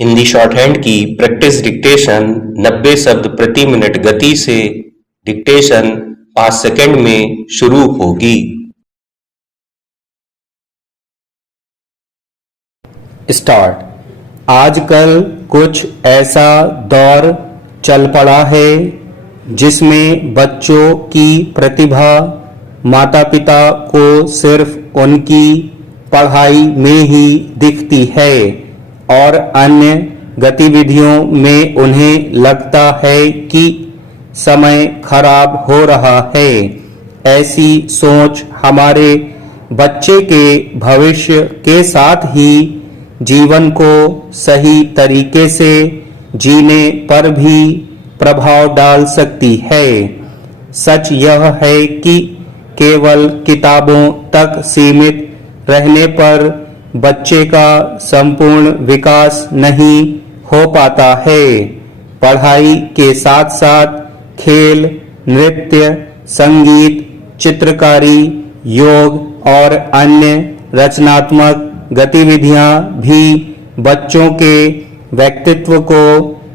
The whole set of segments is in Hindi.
हिंदी शॉर्टहैंड की प्रैक्टिस डिक्टेशन 90 शब्द प्रति मिनट गति से डिक्टेशन 5 सेकंड में शुरू होगी। स्टार्ट। आजकल कुछ ऐसा दौर चल पड़ा है जिसमें बच्चों की प्रतिभा माता पिता को सिर्फ उनकी पढ़ाई में ही दिखती है और अन्य गतिविधियों में उन्हें लगता है कि समय खराब हो रहा है। ऐसी सोच हमारे बच्चे के भविष्य के साथ ही जीवन को सही तरीके से जीने पर भी प्रभाव डाल सकती है। सच यह है कि केवल किताबों तक सीमित रहने पर बच्चे का संपूर्ण विकास नहीं हो पाता है। पढ़ाई के साथ साथ खेल, नृत्य, संगीत, चित्रकारी, योग और अन्य रचनात्मक गतिविधियां भी बच्चों के व्यक्तित्व को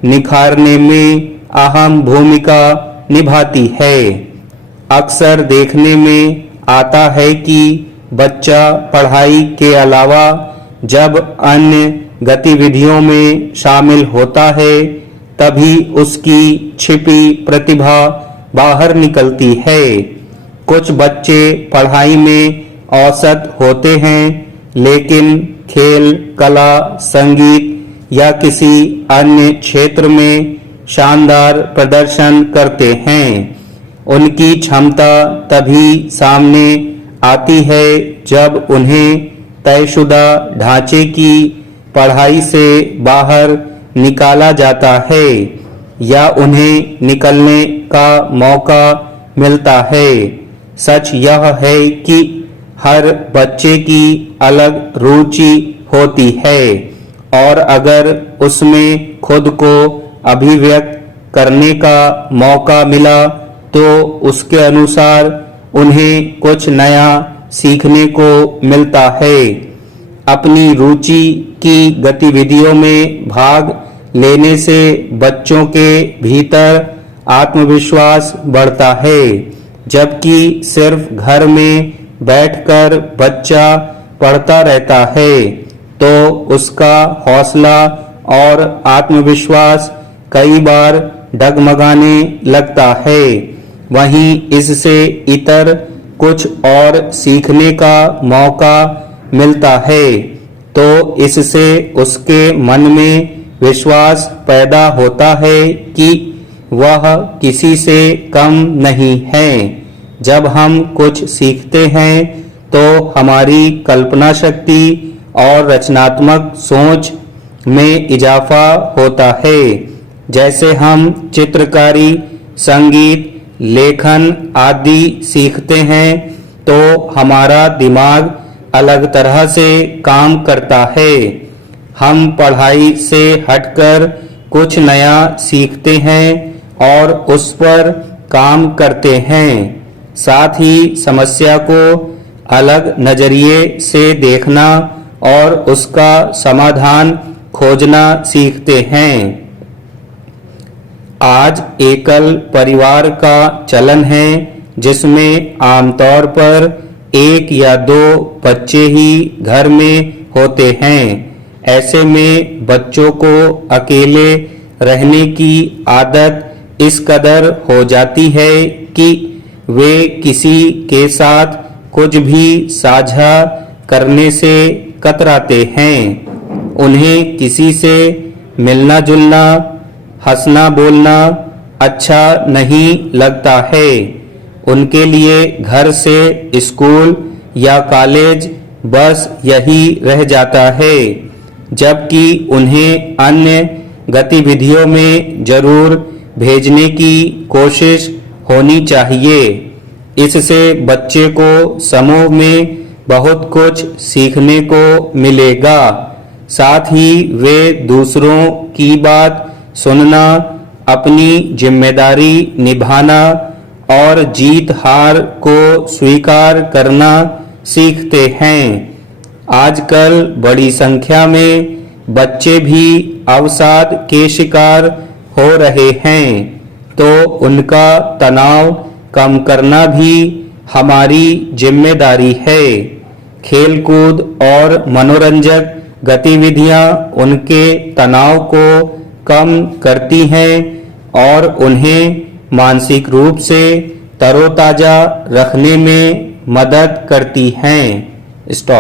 निखारने में अहम भूमिका निभाती है। अक्सर देखने में आता है कि बच्चा पढ़ाई के अलावा जब अन्य गतिविधियों में शामिल होता है तभी उसकी छिपी प्रतिभा बाहर निकलती है। कुछ बच्चे पढ़ाई में औसत होते हैं लेकिन खेल, कला, संगीत या किसी अन्य क्षेत्र में शानदार प्रदर्शन करते हैं। उनकी क्षमता तभी सामने आती है जब उन्हें तयशुदा ढांचे की पढ़ाई से बाहर निकाला जाता है या उन्हें निकलने का मौका मिलता है। सच यह है कि हर बच्चे की अलग रुचि होती है और अगर उसमें खुद को अभिव्यक्त करने का मौका मिला तो उसके अनुसार उन्हें कुछ नया सीखने को मिलता है। अपनी रुचि की गतिविधियों में भाग लेने से बच्चों के भीतर आत्मविश्वास बढ़ता है, जबकि सिर्फ घर में बैठकर बच्चा पढ़ता रहता है तो उसका हौसला और आत्मविश्वास कई बार डगमगाने लगता है। वहीं इससे इतर कुछ और सीखने का मौका मिलता है तो इससे उसके मन में विश्वास पैदा होता है कि वह किसी से कम नहीं है। जब हम कुछ सीखते हैं तो हमारी कल्पना शक्ति और रचनात्मक सोच में इजाफा होता है। जैसे हम चित्रकारी, संगीत, लेखन आदि सीखते हैं तो हमारा दिमाग अलग तरह से काम करता है। हम पढ़ाई से हटकर कुछ नया सीखते हैं और उस पर काम करते हैं। साथ ही समस्या को अलग नजरिए से देखना और उसका समाधान खोजना सीखते हैं। आज एकल परिवार का चलन है जिसमें आमतौर पर एक या दो बच्चे ही घर में होते हैं। ऐसे में बच्चों को अकेले रहने की आदत इस कदर हो जाती है कि वे किसी के साथ कुछ भी साझा करने से कतराते हैं। उन्हें किसी से मिलना जुलना, हंसना बोलना अच्छा नहीं लगता है। उनके लिए घर से स्कूल या कॉलेज बस यही रह जाता है, जबकि उन्हें अन्य गतिविधियों में जरूर भेजने की कोशिश होनी चाहिए। इससे बच्चे को समूह में बहुत कुछ सीखने को मिलेगा। साथ ही वे दूसरों की बात सुनना, अपनी जिम्मेदारी निभाना और जीत हार को स्वीकार करना सीखते हैं। आजकल बड़ी संख्या में बच्चे भी अवसाद के शिकार हो रहे हैं, तो उनका तनाव कम करना भी हमारी जिम्मेदारी है। खेलकूद और मनोरंजक गतिविधियां उनके तनाव को कम करती हैं और उन्हें मानसिक रूप से तरोताजा रखने में मदद करती हैं। स्टॉप।